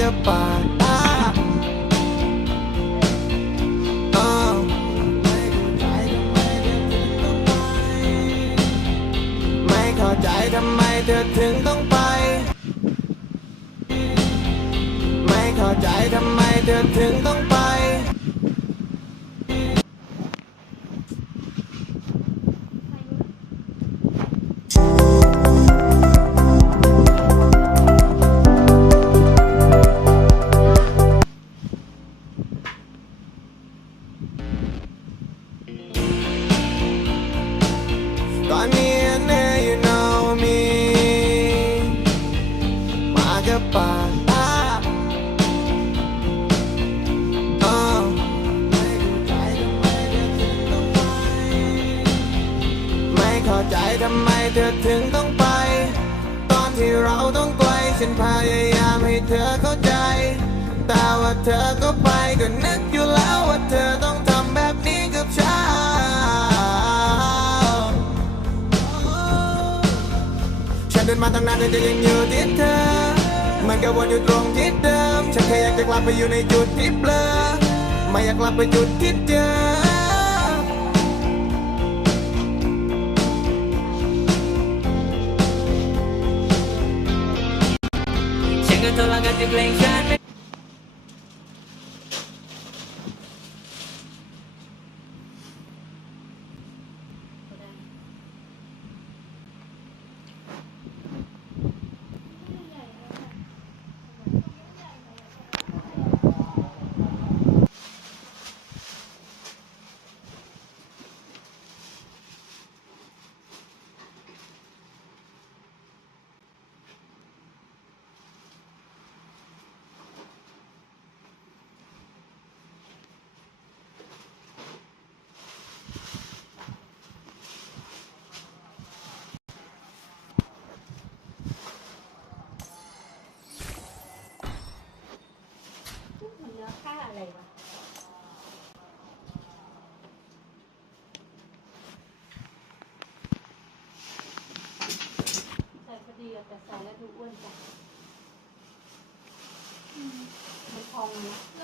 กับปากอ่าอ่าไม่เข้าใจทำไมเธอถึงต้องไป ใจทำไมเธอถึงต้องไป ตอนที่เราต้องไกลฉันพยายามให้เธอเข้าใจ แต่ว่าเธอก็ไปก็นึกอยู่แล้วว่าเธอต้องทำแบบนี้กับฉันฉันเดินมาตั้งนานแต่จะยังอยู่ที่เธอเหมือนกับวนอยู่ตรงที่เดิม ฉันแค่อยากจะกลับไปอยู่ในจุดที่เบลอไม่อยากกลับไปจุดที่เดิม ฉันก็ทรมา นที่เพลงฉันไม่มันเนื้อค่าอะไรวะใส่พอดีอะแต่ใส่แล้วดูอ้วนจังอืมมันพองนะโน